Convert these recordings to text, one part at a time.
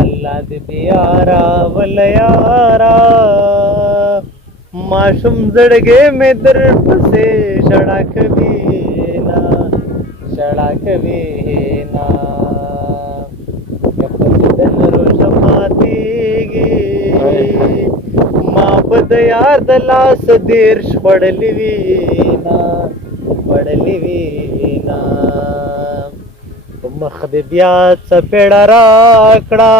الله دې بیارا ولیارا ماشوم زړګې مې در پسې شړا کوي نا کپدن روزه ماتېږي ما په د یار د لاس دیرش خوړلې وي نا په مخ دې بیا څپېړه راکړه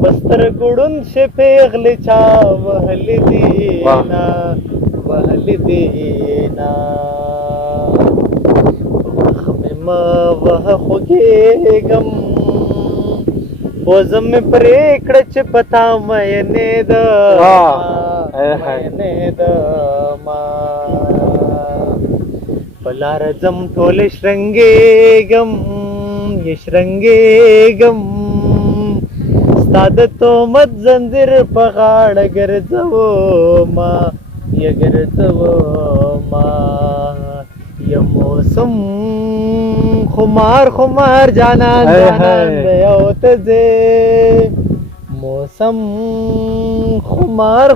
بستر ګړون شي پیغلې چا وهلې دینا مخ مې مه وهه خوږېږم وزه مې پرېکړه چې په تا مینې دما په لاره ځم ټولې شرنګېږم ستا د تهمت زنځیر په غاړه ګرځومه یا موسم خمار جانان دی او ته ځې موسم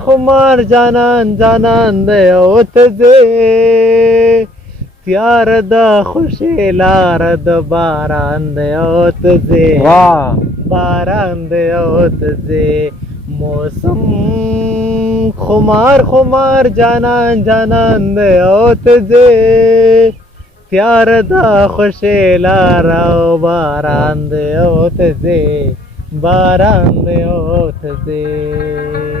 خمار جانان دی او ته ځې تیار د خوشې لار د باران دی او ته ځې موسم خمار جانان دی او ته ځې تیار د خوشې لار او باران دی او ته ځې